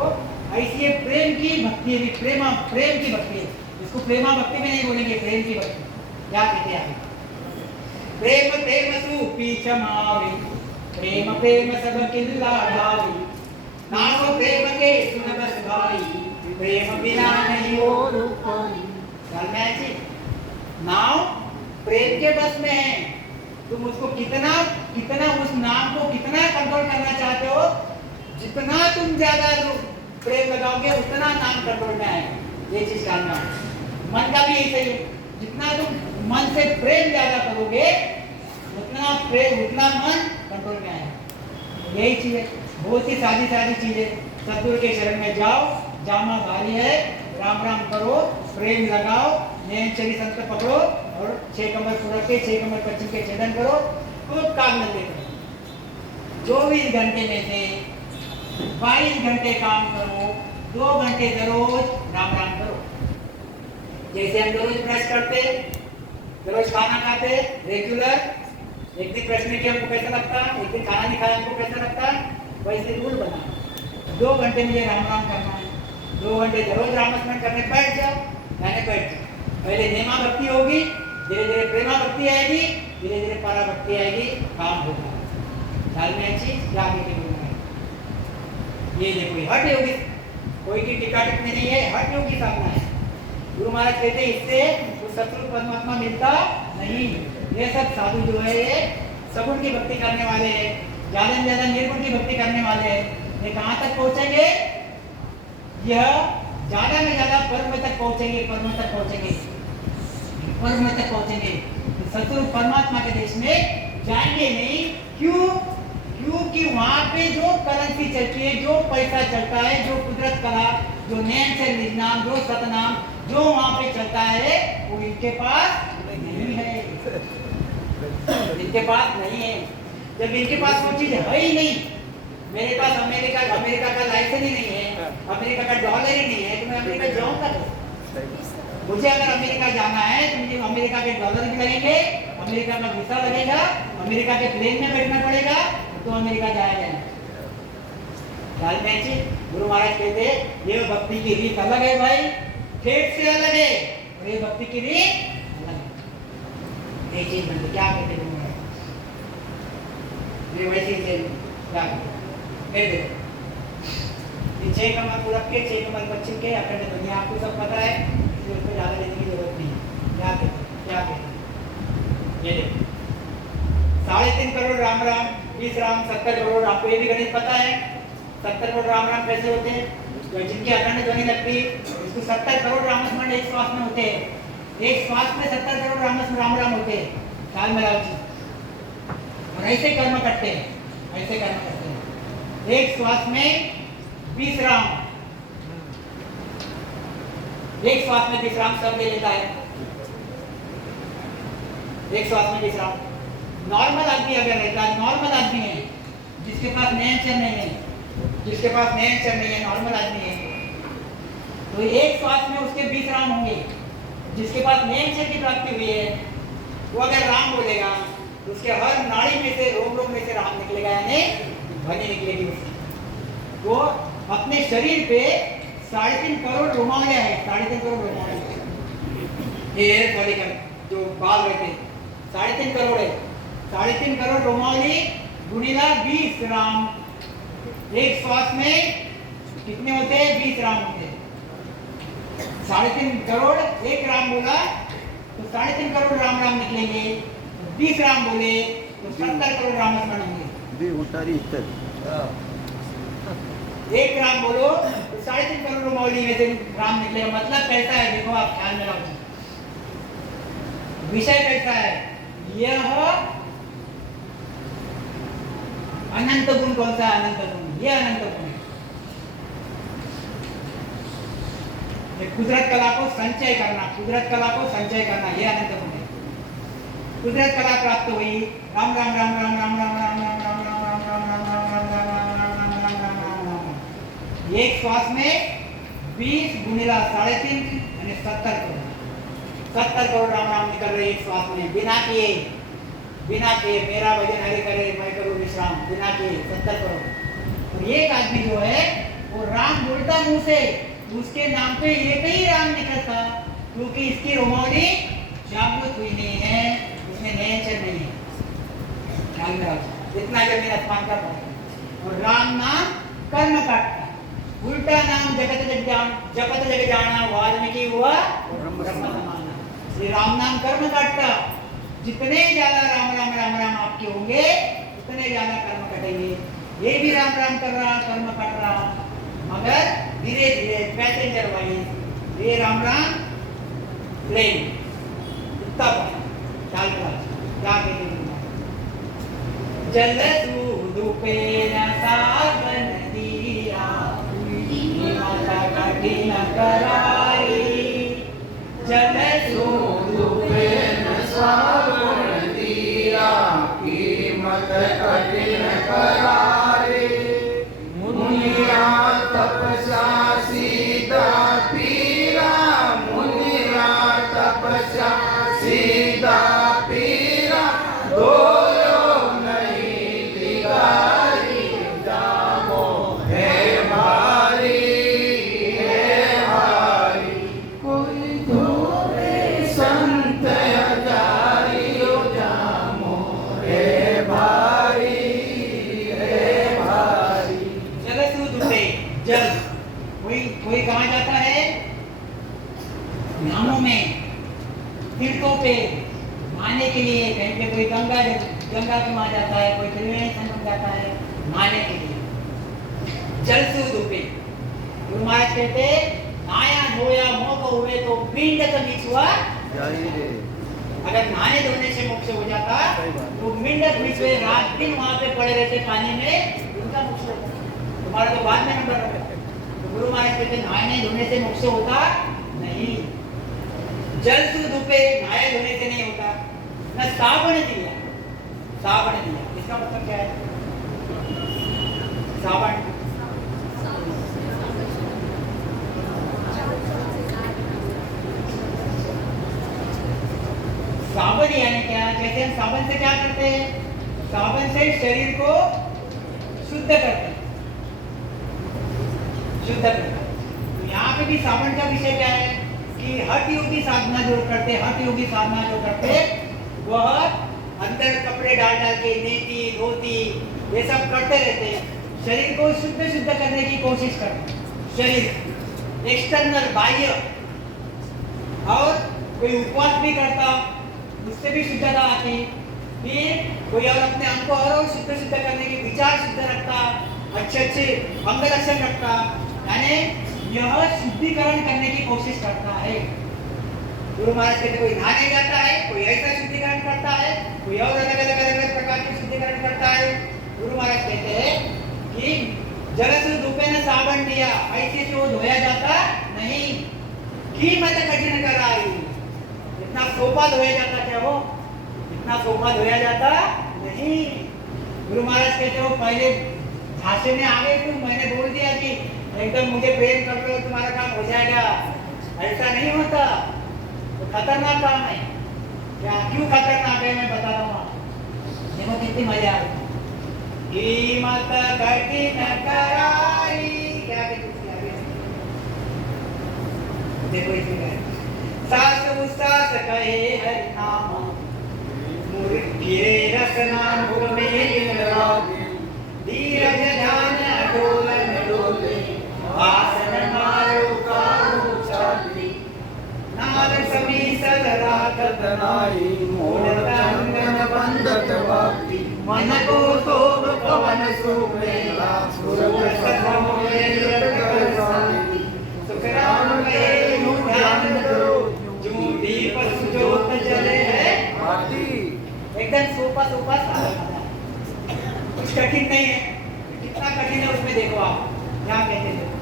ऐसी प्रेम की भक्ति है, प्रेम की भक्ति है, इसको प्रेमा भक्ति में नहीं बोलेंगे, प्रेम की भक्ति। क्या कहते हैं? प्रेम सु पीछ मारी, प्रेम सब किल्ला ढावी, नाम प्रेम के सुन बस भाई, प्रेम बिना नहीं और उपाय। ख्याल में आया जी? नाम प्रेम के बस में है। तुम उसको कितना कितना उस नाम को कितना कंट्रोल करना चाहते हो, जितना तुम ज्यादा प्रेम लगाओगे उतना नाम कंट्रोल में आएगा। ये चीज जानना है। मन का भी ऐसा ही है, जितना तुम मन से प्रेम ज्यादा करोगे उतना मन कंट्रोल में आएगा। यही चीज है, बहुत ही सादी सादी चीज है। सतगुरु के शरण में जाओ, जामा भारी है, राम राम करो, प्रेम लगाओ, नैन चरी संत पकड़ो और 6 कमर सूरत के 6 कमर पश्चिम के छेदन करो, खूब काम धंधे करो। 24 घंटे में से 22 घंटे काम करो, 2 घंटे रोज राम राम करो। जैसे हम रोज ब्रश करते, रोज खाना खाते, रेगुलर, एक दिन ब्रश नहीं किया हमको कैसा लगता, एक दिन खाना नहीं खाया हमको कैसा लगता, वैसे रूल बना 2 घंटे मुझे राम राम करना है। 2 घंटे रोज रामस्मरण करने बैठ जाओ, मैंने बैठ जाओ। पहले नेमा भक्ति होगी, धीरे धीरे प्रेमा भक्ति आएगी, धीरे धीरे परा भक्ति आएगी, काम होगा। ख्याल में अच्छी क्या आगे की बोलना है। ये देखो ये हठ योगी, कोई की टिका टिकने नहीं है, हठ योगी सामना है। गुरु महाराज कहते हैं इससे उस सतगुरु परमात्मा मिलता नहीं। ये सब साधु जो है ये सगुण की भक्ति करने वाले हैं, ज्यादा से ज्यादा निर्गुण की भक्ति करने वाले हैं। ये कहाँ तक पहुंचेंगे? यह ज्यादा में ज्यादा परम तक पहुंचेंगे, परम तक पहुंचेंगे, परम तक पहुंचेंगे। सतगुरु परमात्मा के देश में जाएंगे नहीं। क्यों? क्योंकि वहां पे जो करेंसी चलती है, जो पैसा चलता है, जो कुदरत कला, जो नैन से निजनाम, जो सतनाम, जो वहां पे चलता है, वो इनके पास नहीं है। इनके पास नहीं है। जब इनके पास वो चीज है ही नहीं, मेरे पास अमेरिका का लाइसेंस ही नहीं है, अमेरिका का डॉलर ही नहीं है, तो मैं अमेरिका जाऊंगा कैसे? मुझे अगर अमेरिका जाना है तो मुझे अमेरिका के डॉलर भी लगेंगे, अमेरिका का वीसा लगेगा, अमेरिका के प्लेन में बैठना पड़ेगा, तो अमेरिका जाया जाएगा। गुरु महाराज कहते ये भक्ति की रीत अलग है भाई, ठेठ से अलग है, और ये भक्ति की रीत अलग है। ये चीज बनते क्या कहते गुरु महाराज? ये वैसे से क्या कहते देखो, 6 कमर पूरब के 6 कमर पश्चिम के अखंड दुनिया आपको सब पता है, इसलिए उसको ज्यादा लेने की जरूरत नहीं है। क्या कहते ये देखो 3.5 करोड़ राम राम, 20 राम, 70 करोड़, आपको ये भी गणित पता है। 70 करोड़ राम राम कैसे होते हैं? तो जिनकी अखंड ध्वनि लगती है इसको 70 करोड़ रामस्मरण एक श्वास में होते हैं। एक श्वास में 70 करोड़ रामस्मरण राम राम होते हैं। ख्याल में लाओ जी। और ऐसे कर्म करते हैं, ऐसे कर्म करते हैं। एक श्वास में 20 राम, एक श्वास में 20 राम सब ले लेता है। एक श्वास में 20 राम। नॉर्मल आदमी अगर रहता है, नॉर्मल आदमी है जिसके पास नैनचर नहीं है, जिसके पास नैनचर नहीं है, नॉर्मल आदमी है, तो एक श्वास में उसके 20 राम होंगे। जिसके पास नैनचर की प्राप्ति हुई है वो अगर राम बोलेगा तो उसके हर नाड़ी में से, रोम रोम में से राम निकलेगा, यानी ध्वनि निकलेगी उसकी। वो अपने शरीर पे 3.5 करोड़ रोमालियां है, 3.5 करोड़ रोमालियां, ये हेयर फॉलिकल जो बाल रहते हैं 3.5 करोड़ है। 3.5 करोड़ रोमाली गुणिला 20 राम। एक श्वास में कितने होते हैं? 20 राम होते हैं। 3.5 करोड़, एक राम बोला तो 3.5 करोड़ राम राम निकलेंगे। 20 राम बोले तो 70 करोड़ राम स्मरण होंगे। एक राम बोलो तो 3.5 करोड़ रोमावली में से राम निकलेगा। मतलब कैसा है देखो, आप ख्याल में रखो। विषय कैसा है? यह अनंत गुण कौन सा? अनंत गुण, ये अनंत गुण है। कुदरत कला को संचय करना, कुदरत कला को संचय करना, ये अनंत गुण है। कुदरत कला प्राप्त हुई, राम राम राम राम राम राम राम राम राम राम राम राम राम राम राम राम राम राम राम। एक श्वास में 20 गुणिला 3.5 यानी 70 करोड़, 70 करोड़ राम राम निकल रहे एक श्वास में, बिना किए, बिना किए। मेरा भजन हरि करे मैं करूं विश्राम, बिना किए 70 करोड़। और एक आदमी जो है वो राम बोलता मुंह से, उसके नाम पे एक ही राम निकलता, क्योंकि इसकी रोमावली जागृत हुई नहीं है, उसमें नैनचर नहीं है। ध्यान में रखो, इतना जमीन आसमान का फर्क है। और राम नाम कर्म काटता। उल्टा नाम जपत जग जाना वाल्मीकि हुआ ब्रह्म समाना। श्री राम नाम कर्म काटता। जितने ज्यादा राम राम राम राम आपके होंगे उतने ज्यादा कर्म कटेंगे। ये भी राम राम कर रहा कर्म कट रहा, मगर धीरे धीरे पैसेंजर वाइज ये राम राम प्लेन इतना चाल क्या कहते जल दूपेन सावन दिया माता कठिन करारी। जल दूपेन सावन दिया कीमत कठिन करारी। मुनिया तपस्या सीधा पीरा, मुनिया तपस्या सीधा पीरा। दोयो नहीं दिगारी जामो है भारी, है भारी। कोई धोरे संत हजारियो जामो है भारी, है भारी। जलसु दुटे जल कोई कहाँ जाता है? नामों में तीर्थों पे नहाने के लिए, कहीं पे कोई गंगा के वहां जाता है, कोई त्रिवेणी संगम जाता है नहाने के लिए। जलसु दुपे गुरु महाराज कहते नहाया धोया मोक्ष हुए तो पिंड का बीच हुआ। जाइए अगर नहाने धोने से मोक्ष हो जाता सही बात। तो मिंडक बीच में रात दिन वहां पे पड़े रहते पानी में, उनका मोक्ष होता। तुम्हारा तो बाद में नंबर रखते। तो गुरु महाराज कहते नहाने धोने से मोक्ष होता नहीं। जल से धूपे नहाए धोने से नहीं होता। न साबुन दिया, साबुन दिया इसका मतलब क्या है? साबुन साबुन यानी क्या? जैसे हम साबुन से क्या करते हैं? साबुन से शरीर को शुद्ध करते हैं, शुद्ध करते हैं। तो यहाँ पे भी साबुन का विषय क्या है कि हठ योगी साधना जो करते, हठ योगी साधना जो करते वह अंदर कपड़े डाल डाल के नेति धोती ये सब करते रहते, शरीर को शुद्ध करने की कोशिश करते। शरीर एक्सटर्नल बाह्य, और कोई उपवास भी करता उससे भी शुद्धता आती। फिर कोई और अपने अंग को और शुद्ध करने के विचार शुद्ध रखता, अच्छे अंग लक्षण रखता, यानी यह शुद्धिकरण करने की कोशिश करता है। गुरु महाराज कहते कोई नहाने जाता है, कोई ऐसा शुद्धिकरण करता है, कोई और अलग प्रकार के शुद्धिकरण करता है। गुरु महाराज कहते हैं कि जलसु धूपे ने साबुन दिया, ऐसे से वो धोया जाता नहीं। कीमत कठिन कराई, इतना सोपा धोया जाता क्या? वो इतना सोपा धोया जाता नहीं। गुरु महाराज कहते हो पहले झांसे में आ गए क्यों? मैंने बोल दिया कि एकदम मुझे प्रेम कर लो तुम्हारा काम हो जाएगा, ऐसा नहीं होता। तो खतरनाक काम है क्या? क्यों खतरनाक है मैं बता रहा हूँ। देखो कितनी मजा आ रही। कीमत कठिन कराई, क्या कहते हैं? देखो इसमें सासु सास कहे हरि नाम, मुर्गिरे रसना मुख में दिन रात। धीरज ध्यान डोलन डोले, आसन मारो काहू छाती। नाद समीसल राखत नाई, मूल तंगन बंदत भक्ति। मन को शोभ पवन सुमेला, सुरभ सभोए निरत शांति। सुखराम कहे यूं ध्यान करो, जो दीप सुजोत जले है आरती। एकदम सोपा साधा, कुछ कठिन नहीं है। कितना कठिन है उसमें देखो आप, क्या कहते हैं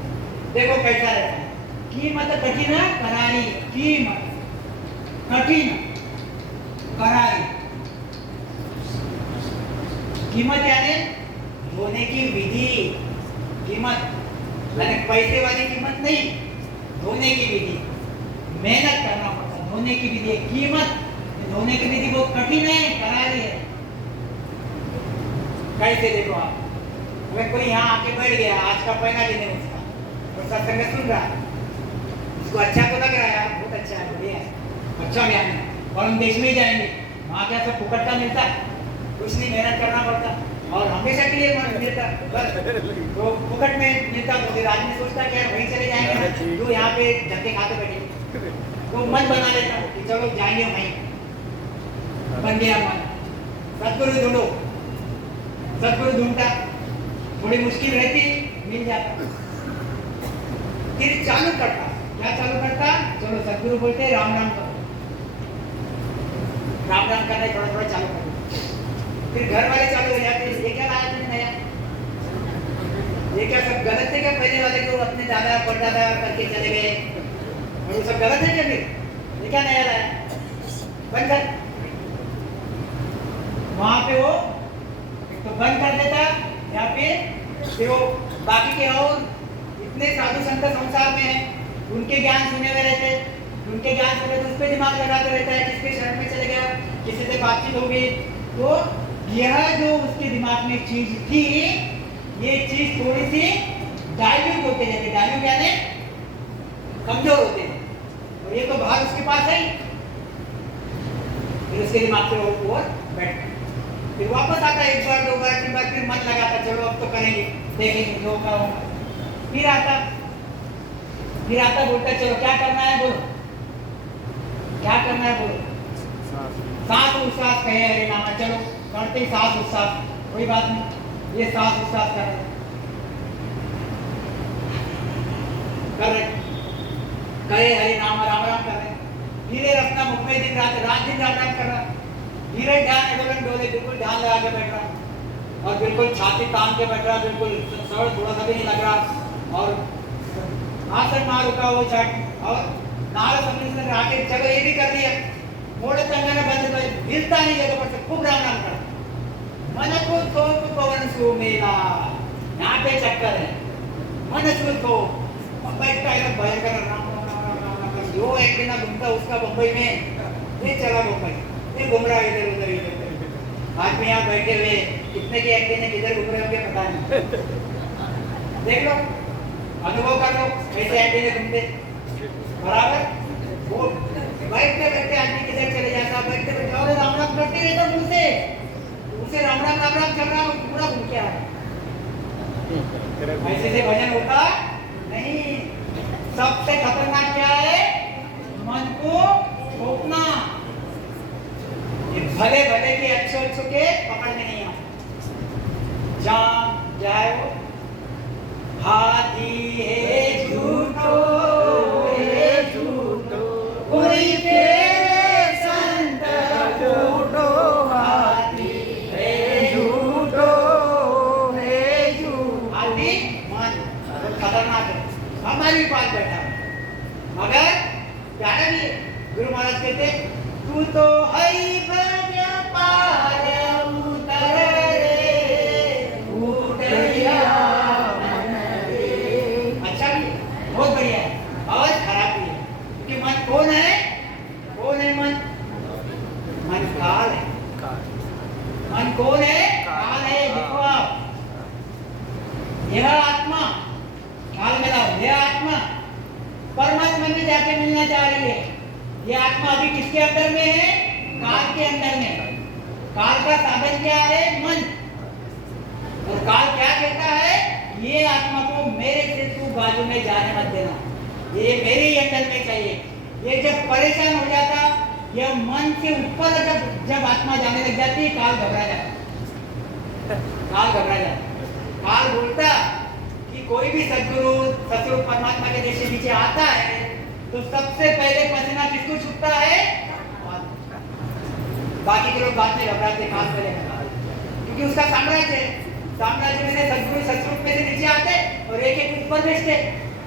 देखो कैसा रहता है। कीमत कठिन कराई, कीमत कठिन कराई। कीमत यानी धोने की विधि। कीमत यानी पैसे वाली कीमत नहीं, धोने की विधि, मेहनत करना पड़ता। धोने की विधि कीमत, धोने की विधि बहुत कठिन है, करारी है। कैसे देखो आप, अगर कोई यहाँ आके बैठ गया, आज का पहला दिन है उसका, और सत्संग सुन रहा है, उसको अच्छा तो लग रहा है, बहुत अच्छा है, बढ़िया है, अच्छा ज्ञान है, और हम देश में ही जाएंगे, वहाँ क्या सब फुकट का मिलता है? कुछ नहीं, मेहनत करना पड़ता। और हमेशा के लिए मन मिलता बस तो फुकट में मिलता तो फिर आदमी सोचता कि यार वहीं चले जाएंगे जो यहाँ पे धक्के खाते बैठे तो मन बना लेता कि चलो जाएंगे वहीं बन गया मन सदगुरु ढूंढो सदगुरु ढूंढता थोड़ी मुश्किल रहती मिल जाता फिर चालू करता क्या चालू करता चलो सदगुरु बोलते राम राम करो राम राम करना थोड़ा थोड़ा चालू कर फिर घर वाले चालू हो जाते ये क्या लाया तुमने नया ये क्या सब गलत थे क्या पहले वाले जो अपने दादा परदादा करके चले गए और वो सब गलत है क्या फिर ये क्या नया लाया बंद कर वहां पे वो एक तो बंद कर देता या फिर वो बाकी के और इतने साधु संत संसार में है उनके ज्ञान सुने हुए रहते उनके ज्ञान सुने तो उस पर दिमाग लगाते रहता है किसके शरण में चले गया किसी से बातचीत होगी तो यह जो उसके दिमाग में चीज थी ये चीज थोड़ी सी डाइल्यूट होते जाते डाइल्यूट यानी कमजोर होते हैं और ये तो भाग उसके पास है फिर उसके दिमाग से वो बैठ फिर वापस आता एक बार दो बार तीन बार फिर मन लगाता चलो अब तो करेंगे देखेंगे जो होगा फिर आता बोलता चलो क्या करना है बोलो क्या करना है बोलो सांस उच्छ्वास कहे हरे नामा चलो करते सांस उच्छ्वास कोई बात नहीं ये सांस उच्छ्वास कर रहे कहे हरे नाम राम राम कर रहे धीरे रखना मुख में दिन रात दिन राम राम कर रहा धीरे ध्यान डोले डोले बिल्कुल ध्यान लगा के बैठ रहा और बिल्कुल छाती तान के बैठ रहा बिल्कुल सरल थोड़ा सा भी नहीं लग रहा और आसन मार रुका वो चट और नाल समझ आके चलो ये भी कर दिया मोड़े तंगना बंद कर हिलता नहीं जगह पर से खूब राम राम कर मन को तो पवन सु मेला यहाँ पे चक्कर है मन को तो बैठता है भयंकर राम जो एक दिन घूमता उसका मुंबई में ये चला मुंबई ये घूम रहा इधर उधर आज में यहाँ बैठे हुए कितने के एक दिन किधर घूम रहे होंगे पता नहीं देख लो अनुभव कर लो ऐसे आदमी घूमते बराबर वो बैठते बैठते आदमी किधर चले जाता बैठते बैठते और राम राम करते रहता मुझसे उसे राम राम चल रहा पूरा घूम के आ ऐसे से भजन होता नहीं सबसे खतरनाक क्या है मन को छोड़ना ये भले भले के अच्छे के पकड़ में नहीं आ जहाँ जाए वो हाथी है झूठो कोई तेरे संत झूठो हाथी है झूठो हाथी मन खतरनाक है हमारी पास बैठा मगर प्यारा भी गुरु महाराज कहते तू तो हई बन पार उतर रे उतरिया अच्छा भी बहुत बढ़िया है आवाज खराब भी है क्योंकि मन कौन है मन काल है मन कौन है काल है देखो आप यह आत्मा काल मिलाओ यह आत्मा परमात्मा में जाके मिलना चाह रही है ये आत्मा अभी किसके अंदर में है काल के अंदर में काल का साधन क्या है मन और काल क्या कहता है ये आत्मा को मेरे से तू बाजू में जाने मत देना ये मेरे ही अंदर में चाहिए ये जब परेशान हो जाता यह मन से ऊपर जब आत्मा जाने लग जाती काल घबरा जाता काल बोलता कि कोई भी सद्गुरु सतरूप परमात्मा के जैसे नीचे आता है तो सबसे पहले पसीना किसको छूटता है बाकी के लोग बाद में घबराते काल पहले क्योंकि उसका साम्राज्य में से सद्गुरु सतरूप में से नीचे आते और एक एक ऊपर बेचते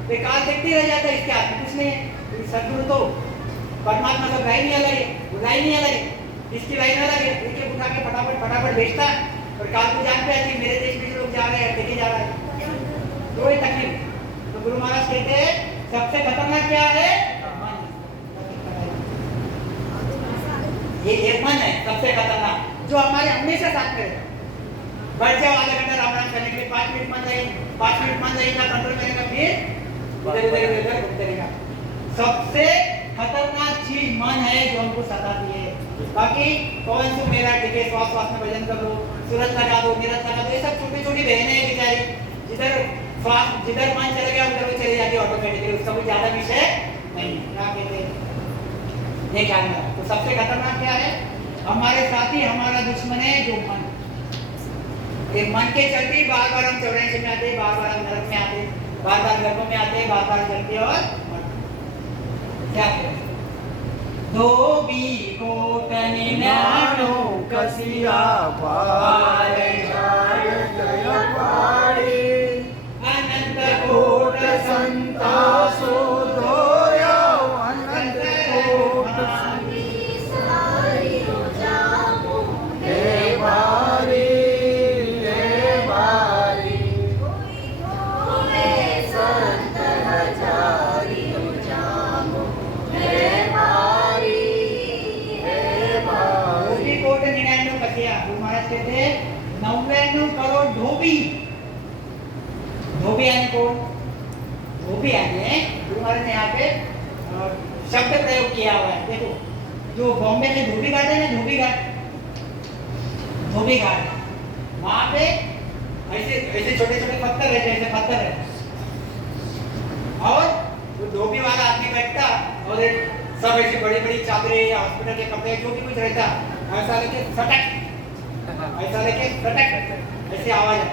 वे काल देखते रह जाता इसके हाथ में कुछ नहीं है सद्गुरु तो परमात्मा सब लाइन नहीं अलग इसकी लाइन अलग है देखिए उठा के फटाफट बेचता और काल को जान पे आती मेरे देश में जो लोग जा रहे हैं देखे जा रहा है तो ये तकलीफ तो गुरु महाराज कहते हैं सबसे खतरनाक क्या है ये मन है सबसे खतरनाक जो हमारे हमेशा साथ में रहेगा बैठ जाओ आधा घंटा राम राम करने के लिए 5 मिनट मन रहेगा कंट्रोल करेगा फिर इधर घूमते रहेगा सबसे खतरनाक चीज मन है जो हमको सताती है बाकी कौन सा मेरा ठीक है श्वास में भजन कर लो सूरत लगा दो, नीरत लगा दो, ये सब छोटी छोटी बहनें हैं बेचारी, जिधर मन चला गया उधर वो चली जाती है ऑटोमेटिकली, उसका कोई ज्यादा विषय नहीं है। क्या कहते हैं ये ख्याल में रखो। तो सबसे खतरनाक क्या है? हमारे साथी हमारा दुश्मन है जो मन। ये मन के चलते बार बार हम 84 में आते, बार बार हम नरक में आते, बार बार गर्भ में आते, बार बार जलते और क्या कहते धोबी कोट निन्यानो कसिया पार जाय गय पाड़ी अनंत कोट संता सो दोया अनंत कोट हे बारी हे बारी संत हजारी जामो हे बारी हे बारी कोट 99 कसिया गुरु महाराज कहते 99 करोड़ धोबी। धोबी यानी कौन? धोबी यानी गुरु महाराज ने यहाँ पे शब्द प्रयोग किया हुआ है। देखो जो बॉम्बे में धोबी घाट है ना, धोबी घाट वहां पे ऐसे ऐसे छोटे छोटे पत्थर रहते हैं, ऐसे पत्थर है और वो धोबी वाला आदमी बैठता और सब ऐसी बड़ी बड़ी चादरें या हॉस्पिटल के कपड़े जो भी कुछ रहता ऐसा लेके सटक ऐसे आवाज है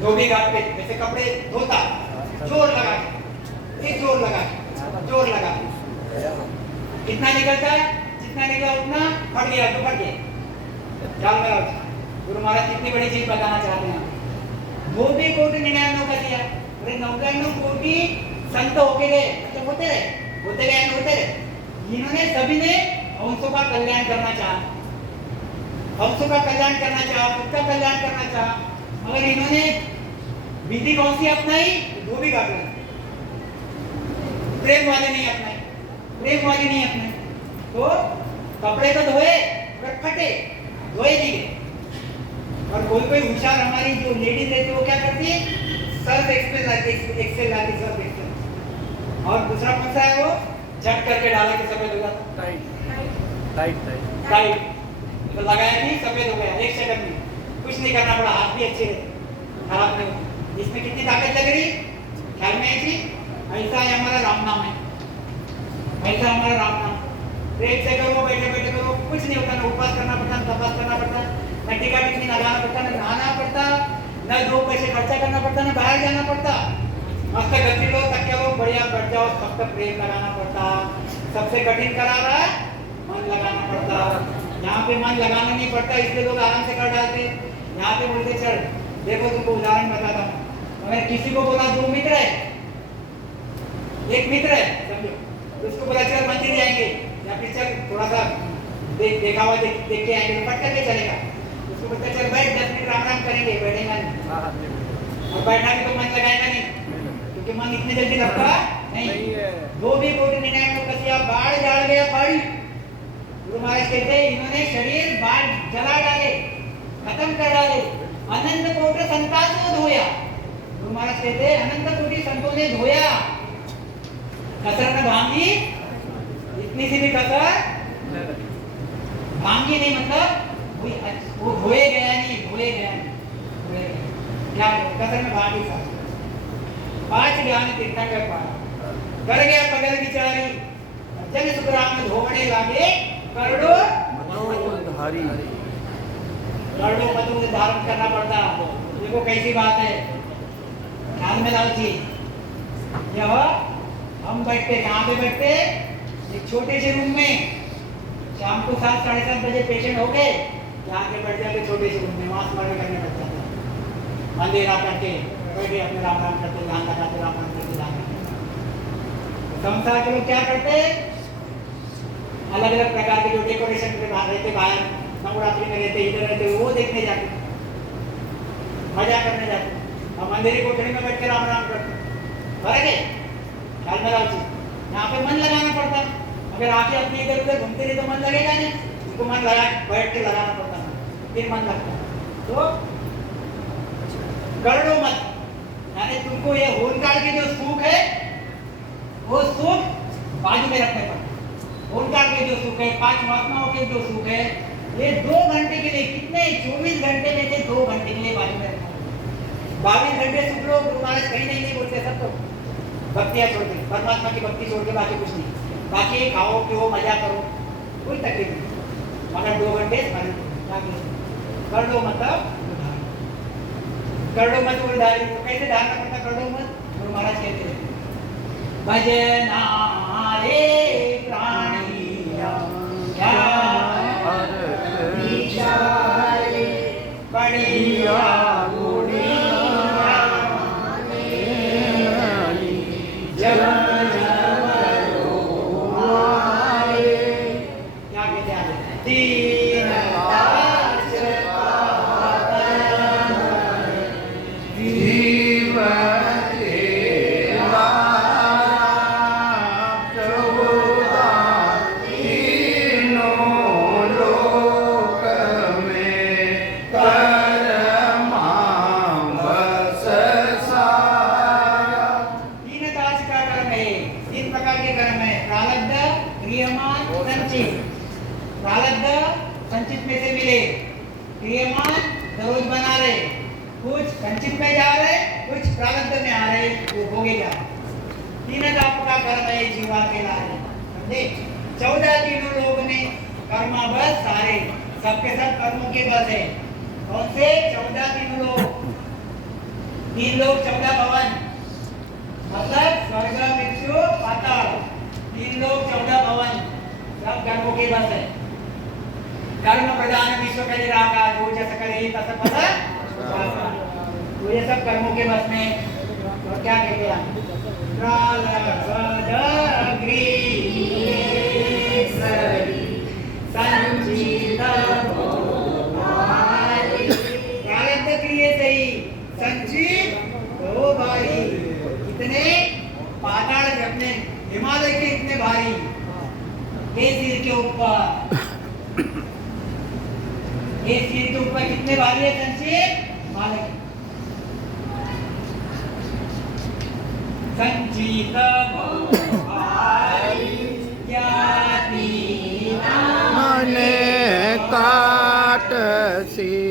धोबी घाट पे, ऐसे कपड़े धोता जोर लगा कितना निकलता है, जितना निकला उतना फट गया तो फट गया। ख्याल में रखो गुरु महाराज कितनी बड़ी चीज बताना चाहते हैं। धोबी कोटि 99 का दिया, अरे 99 कोटि संत होके गए, अच्छा होते रहे। इन्होंने सभी ने हंसों का कल्याण करना चाहा, सबका कल्याण करना चाहा, मगर इन्होंने विधि कौन सी अपनाई? धोबी घाट वाली, प्रेम वाली नहीं अपनाई। तो कपड़े तो धोए और फटे, धोए नहीं गए। और कोई होशियार हमारी जो लेडीज रहती है वो क्या करती है? सर्फ एक्सेल लाती। और दूसरा कौन सा है? वो झट करके डाला के सफेद हो जाता, टाइट तो लगाया नहीं, सफेद हो गया 1 सेकंड में। कुछ नहीं करना पड़ा, हाथ भी अच्छे खराब नहीं होते। इसमें कितनी ताकत लग रही ख्याल में आई थी? ऐसा है हमारा राम नाम है, प्रेम से करो, बैठे करो, कुछ नहीं होता। ना उपवास करना पड़ता, न तपस करना पड़ता, न टीका टिकनी लगाना पड़ता, न नहाना पड़ता, न 2 पैसे खर्चा करना पड़ता, न बाहर जाना पड़ता। मस्त गति लो, तकिया लो, बढ़िया बैठ जाओ, फक्त प्रेम लगाना पड़ता। सबसे कठिन करा रहा है मन लगाना पड़ता। यहाँ पे मन लगाना नहीं पड़ता, इसलिए लोग आराम से कर डालते। यहाँ पे बोलते चल देखो, तुमको उदाहरण बताता हूँ। अगर किसी को बोला 2 मित्र है, एक मित्र है समझो, उसको बोला चल मंदिर जाएंगे या फिर चल थोड़ा सा देखावा देख के आएंगे, तो पट करके चलेगा। उसको बोलता चल बैठ 10 मिनट राम करेंगे, बैठेगा नहीं। और बैठा भी तो मन लगाएगा नहीं, क्योंकि मन इतनी जल्दी लगता नहीं है। धोबी कोटि 99 कसिया बाढ़ जाड़ गया पहाड़ी। गुरु महाराज कहते हैं इन्होंने शरीर बाढ़ जला डाले, खत्म कर डाले। अनंत कोटि संता को धोया। गुरु महाराज कहते हैं अनंत कोटि संतों ने धोया, कसर न भांगी, इतनी सी भी कसर भांगी नहीं, मतलब वो धोए गया नहीं। क्या कसर में भांगी था। 5 ज्ञान तीर्थंकर पाया, कर गया पगल विचारी, जन सुखराम में धोने लागे करोड़ों मधु धारण करना पड़ता। देखो कैसी बात है, ध्यान में लाओ जी। यह हम बैठते, कहाँ पे बैठते? एक छोटे से रूम में, शाम को 7 साढ़े 7 बजे पेशेंट हो गए, यहाँ के बैठ जाते छोटे से रूम में, वहां स्मरण करने बैठ जाते, अंधेरा करके बैठे अपने राम करते, ध्यान लगाते, राम करते, ध्यान करते। संसार के लोग क्या करते? अलग अलग प्रकार के जो डेकोरेशन पे बाहर रहते, बाहर नवरात्रि में रहते, इधर रहते, वो देखने जाते, मजा करने जाते। हम अंधेरी कोठरी में बैठ के राम करते। फर्क है, ख्याल में रखो। यहाँ पे मन लगाना पड़ता। अगर आके अपने इधर उधर घूमते रहे तो मन लगेगा नहीं, उसको मन लगा बैठ के लगाना पड़ता, फिर मन लगता। तो करोड़ों मत, यानी तुमको ये होनकाल के जो सुख है वो सुख बाजू में रखने पड़ता। होनकाल के जो सुख है, 5 महात्माओं के जो सुख है ये 2 घंटे के लिए कितने 24 घंटे में से 2 घंटे के लिए बाजू में रखना 22 घंटे सुख लो गुरु महाराज कहीं नहीं बोलते सब तो भक्तियाँ छोड़ के परमात्मा की भक्ति छोड़ के बाकी कुछ नहीं बाकी खाओ पियो मजा करो कोई तकलीफ नहीं मगर 2 घंटे कर लो मतलब कर लो मत उधारी तो कैसे धारणा करना कर लो मत गुरु महाराज कहते हैं भजन हमारे प्राणिया क्या विचारे बढ़िया संचित में से मिले क्रियमान रोज बना रहे कुछ संचित में जा रहे कुछ प्रारब्ध में आ रहे वो भोगे जा तीन आपका कर्म है जीवा के लारे समझे 14 तीनों लोग ने कर्म बस सारे सबके सब कर्मों के बस है कौन से 14 तीनों लोग 3 लोग 14 भवन मतलब स्वर्ग मृत्यु पाताल 3 लोग 14 भवन सब कर्मों के बस है कर्म प्रधान विश्व का निराका जो जैसा करे तथा पता तो ये सब कर्मों के बस में और क्या कहते हैं प्रारब्ध क्रिए से ही संचित ओ भाई इतने पाताल अपने हिमालय के इतने भारी के सिर के ऊपर ये सिर के ऊपर कितने भारी है संचित मालिक संचित मने काट सी